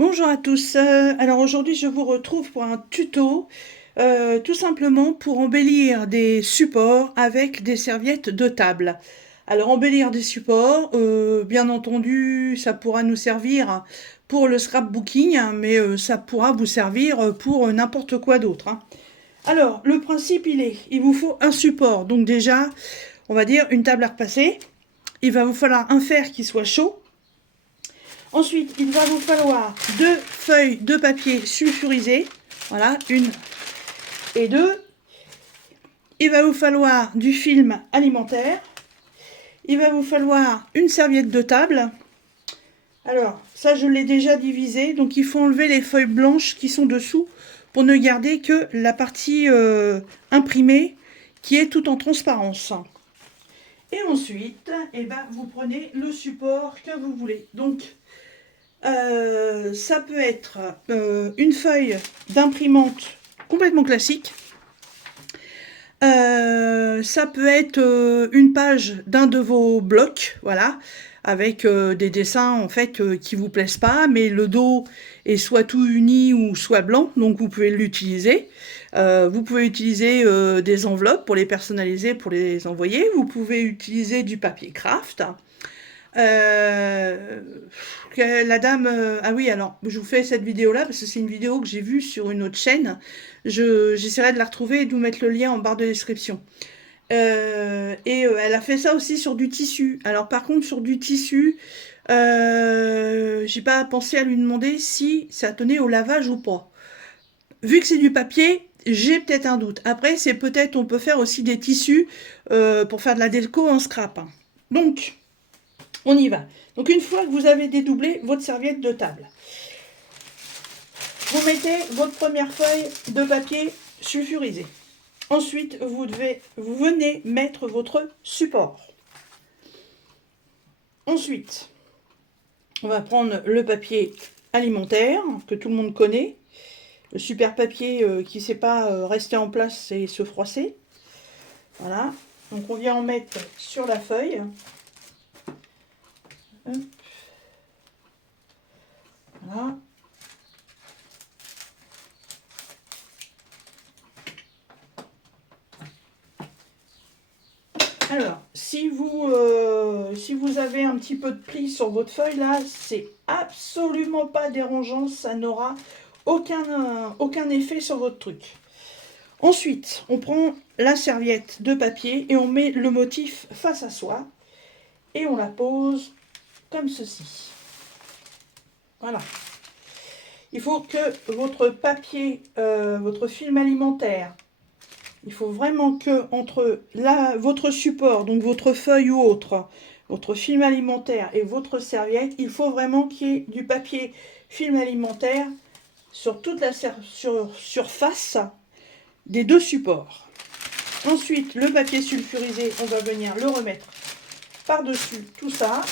Bonjour à tous, alors aujourd'hui je vous retrouve pour un tuto, tout simplement pour embellir des supports avec des serviettes de table. Alors embellir des supports, bien entendu ça pourra nous servir pour le scrapbooking, hein, mais ça pourra vous servir pour n'importe quoi d'autre, hein. Alors le principe il vous faut un support, donc déjà on va dire une table à repasser, il va vous falloir un fer qui soit chaud. Ensuite, il va vous falloir deux feuilles de papier sulfurisé. Voilà, une et deux. Il va vous falloir du film alimentaire. Il va vous falloir une serviette de table. Alors, ça, je l'ai déjà divisé. Donc, il faut enlever les feuilles blanches qui sont dessous pour ne garder que la partie imprimée qui est tout en transparence. Et ensuite, eh ben, vous prenez le support que vous voulez. Donc, ça peut être une feuille d'imprimante complètement classique. Ça peut être une page d'un de vos blocs, voilà, avec des dessins en fait qui vous plaisent pas, mais le dos est soit tout uni ou soit blanc, donc vous pouvez l'utiliser. Vous pouvez utiliser des enveloppes pour les personnaliser, pour les envoyer. Vous pouvez utiliser du papier craft. Euh, la dame, ah oui, alors je vous fais cette vidéo là parce que c'est une vidéo que j'ai vue sur une autre chaîne. J'essaierai de la retrouver et de vous mettre le lien en barre de description. Elle a fait ça aussi sur du tissu. Alors par contre sur du tissu, j'ai pas pensé à lui demander si ça tenait au lavage ou pas. Vu que c'est du papier, j'ai peut-être un doute. Après c'est peut-être on peut faire aussi des tissus pour faire de la déco en scrap, hein. Donc on y va. Donc une fois que vous avez dédoublé votre serviette de table, vous mettez votre première feuille de papier sulfurisé. Ensuite, vous venez mettre votre support. Ensuite, on va prendre le papier alimentaire que tout le monde connaît. Le super papier qui ne sait pas rester en place et se froisser. Voilà. Donc on vient en mettre sur la feuille. Voilà. Alors, si vous avez un petit peu de pli sur votre feuille, là, c'est absolument pas dérangeant, ça n'aura aucun effet sur votre truc. Ensuite, on prend la serviette de papier et on met le motif face à soi et on la pose comme ceci. Voilà. Il faut que votre papier, votre film alimentaire, il faut vraiment que entre votre support, donc votre feuille ou autre, votre film alimentaire et votre serviette, il faut vraiment qu'il y ait du papier film alimentaire sur toute la surface des deux supports. Ensuite, le papier sulfurisé, on va venir le remettre par-dessus tout ça.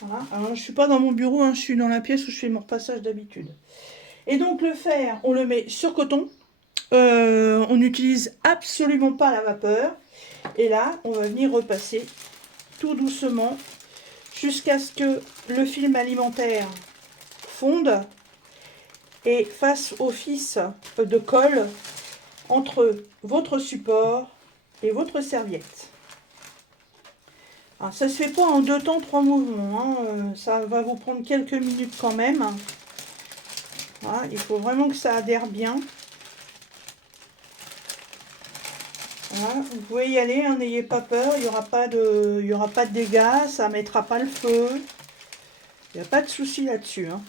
Voilà. Alors, je ne suis pas dans mon bureau, hein, je suis dans la pièce où je fais mon repassage d'habitude. Et donc le fer, on le met sur coton. On n'utilise absolument pas la vapeur. Et là, on va venir repasser tout doucement jusqu'à ce que le film alimentaire fonde et fasse office de colle entre votre support et votre serviette. Alors, ça ne se fait pas en 2 temps, 3 mouvements, hein. Ça va vous prendre quelques minutes quand même. Voilà, il faut vraiment que ça adhère bien. Voilà, vous pouvez y aller, hein, n'ayez pas peur, il n'y aura pas de dégâts, ça ne mettra pas le feu. Il n'y a pas de souci là-dessus, hein.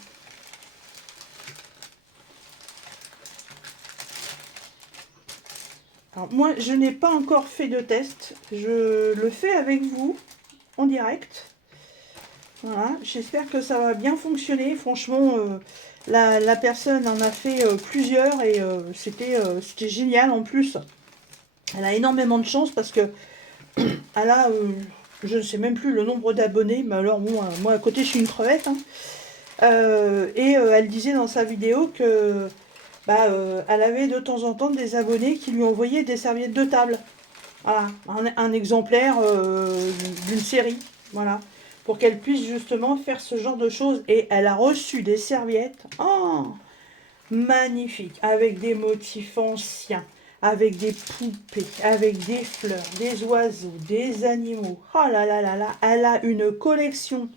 Alors moi, je n'ai pas encore fait de test. Je le fais avec vous en direct. Voilà, j'espère que ça va bien fonctionner. Franchement, la personne en a fait plusieurs et c'était génial en plus. Elle a énormément de chance parce que elle a, je ne sais même plus le nombre d'abonnés, mais alors moi à côté je suis une crevette, hein. Elle disait dans sa vidéo que elle avait de temps en temps des abonnés qui lui envoyaient des serviettes de table. Voilà, un exemplaire d'une série. Voilà. pour qu'elle puisse justement faire ce genre de choses. Et elle a reçu des serviettes, oh, magnifiques, avec des motifs anciens, avec des poupées, avec des fleurs, des oiseaux, des animaux. Oh là là là là, elle a une collection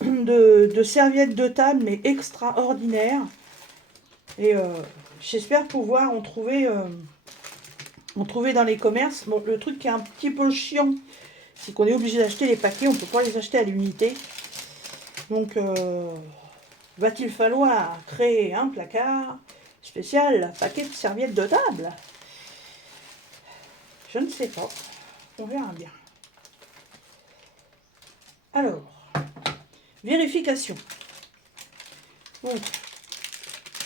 de serviettes de table, mais extraordinaire. Et j'espère pouvoir en trouver dans les commerces. Bon, le truc qui est un petit peu chiant, c'est qu'on est obligé d'acheter les paquets, on ne peut pas les acheter à l'unité. Donc, va-t-il falloir créer un placard spécial paquet de serviettes de table? Je ne sais pas. On verra bien. Alors, vérification. Donc,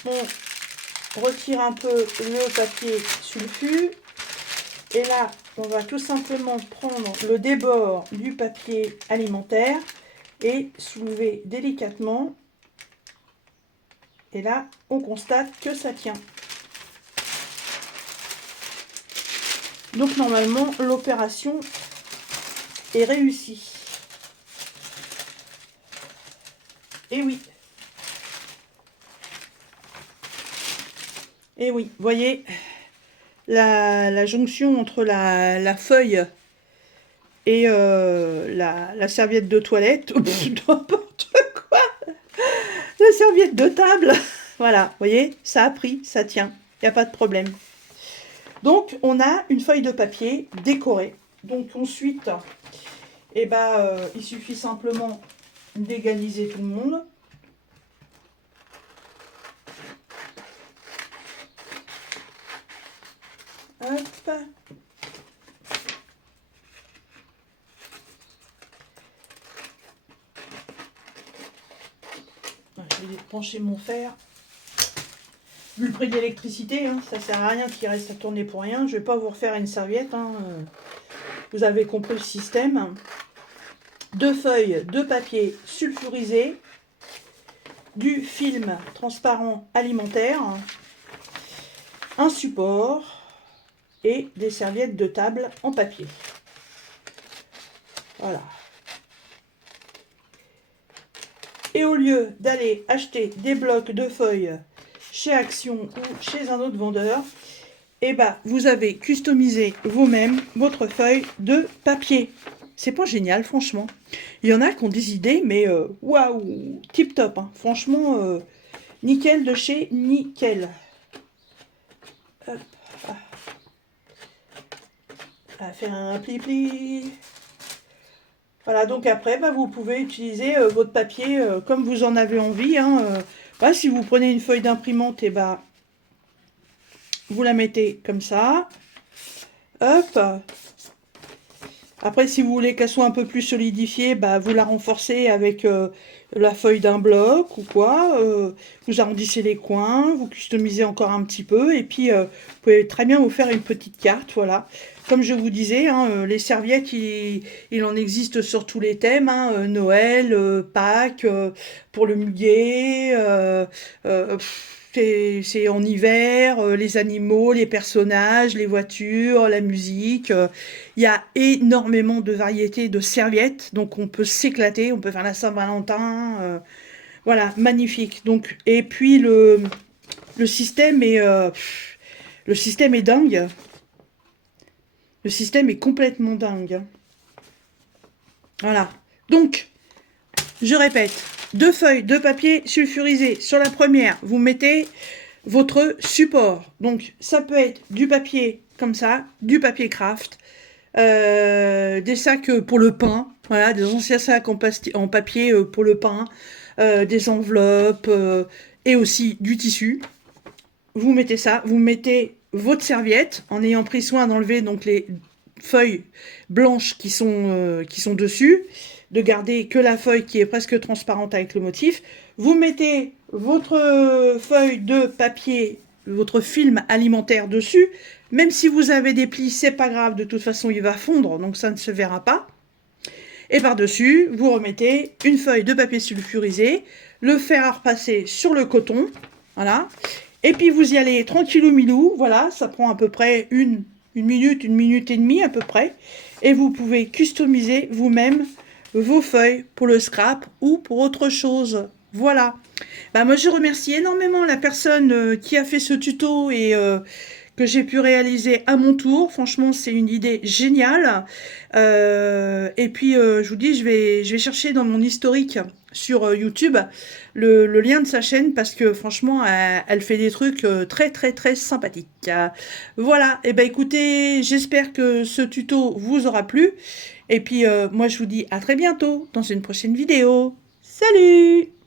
on retire un peu le papier sulfu. Et là, on va tout simplement prendre le débord du papier alimentaire et soulever délicatement. Et là, on constate que ça tient. Donc normalement, l'opération est réussie. Et oui. Et oui, vous voyez, la jonction entre la feuille et la serviette de toilette, n'importe quoi, la serviette de table, voilà, vous voyez, ça a pris, ça tient, il n'y a pas de problème. Donc, on a une feuille de papier décorée. Donc, ensuite, il suffit simplement d'égaliser tout le monde. Hop. Je vais pencher mon fer. Vu le prix de l'électricité, hein, ça sert à rien qu'il reste à tourner pour rien. Je ne vais pas vous refaire une serviette. Hein. Vous avez compris le système. 2 feuilles de papier sulfurisé, du film transparent alimentaire, un support et des serviettes de table en papier. Voilà. Et au lieu d'aller acheter des blocs de feuilles chez Action ou chez un autre vendeur, vous avez customisé vous-même votre feuille de papier. C'est pas génial, franchement. Il y en a qui ont des idées, mais waouh, tip top. Hein. Franchement, nickel de chez nickel. Hop. On va faire un pli-pli. Voilà, donc après, vous pouvez utiliser votre papier comme vous en avez envie. Hein, si vous prenez une feuille d'imprimante, vous la mettez comme ça. Hop. Après, si vous voulez qu'elle soit un peu plus solidifiée, vous la renforcez avec la feuille d'un bloc ou quoi. Vous arrondissez les coins, vous customisez encore un petit peu. Et puis, vous pouvez très bien vous faire une petite carte, voilà. Comme je vous disais, hein, les serviettes, il en existe sur tous les thèmes. Hein, Noël, Pâques, pour le muguet, c'est en hiver, les animaux, les personnages, les voitures, la musique. Il y a énormément de variétés de serviettes, donc on peut s'éclater, on peut faire la Saint-Valentin. Voilà, magnifique. Donc, et puis le système est dingue. Le système est complètement dingue. Voilà. Donc, je répète, 2 feuilles de papier sulfurisé. Sur la première, vous mettez votre support. Donc, ça peut être du papier comme ça, du papier craft, des sacs pour le pain, voilà, des anciens sacs en papier pour le pain, des enveloppes et aussi du tissu. Vous mettez ça, vous mettez votre serviette en ayant pris soin d'enlever donc les feuilles blanches qui sont dessus, de garder que la feuille qui est presque transparente avec le motif. Vous mettez votre feuille de papier, votre film alimentaire dessus. Même si vous avez des plis, c'est pas grave, de toute façon il va fondre, donc ça ne se verra pas. Et par-dessus, vous remettez une feuille de papier sulfurisé, le fer à repasser sur le coton, voilà. Et puis vous y allez tranquillou milou, voilà, ça prend à peu près une minute et demie à peu près. Et vous pouvez customiser vous-même vos feuilles pour le scrap ou pour autre chose. Voilà. Bah, moi, je remercie énormément la personne qui a fait ce tuto et que j'ai pu réaliser à mon tour. Franchement, c'est une idée géniale. Et puis, je vous dis, je vais chercher dans mon historique sur YouTube le lien de sa chaîne parce que franchement, elle fait des trucs très, très, très sympathiques. Voilà. Et ben, écoutez, j'espère que ce tuto vous aura plu. Et puis, moi, je vous dis à très bientôt dans une prochaine vidéo. Salut!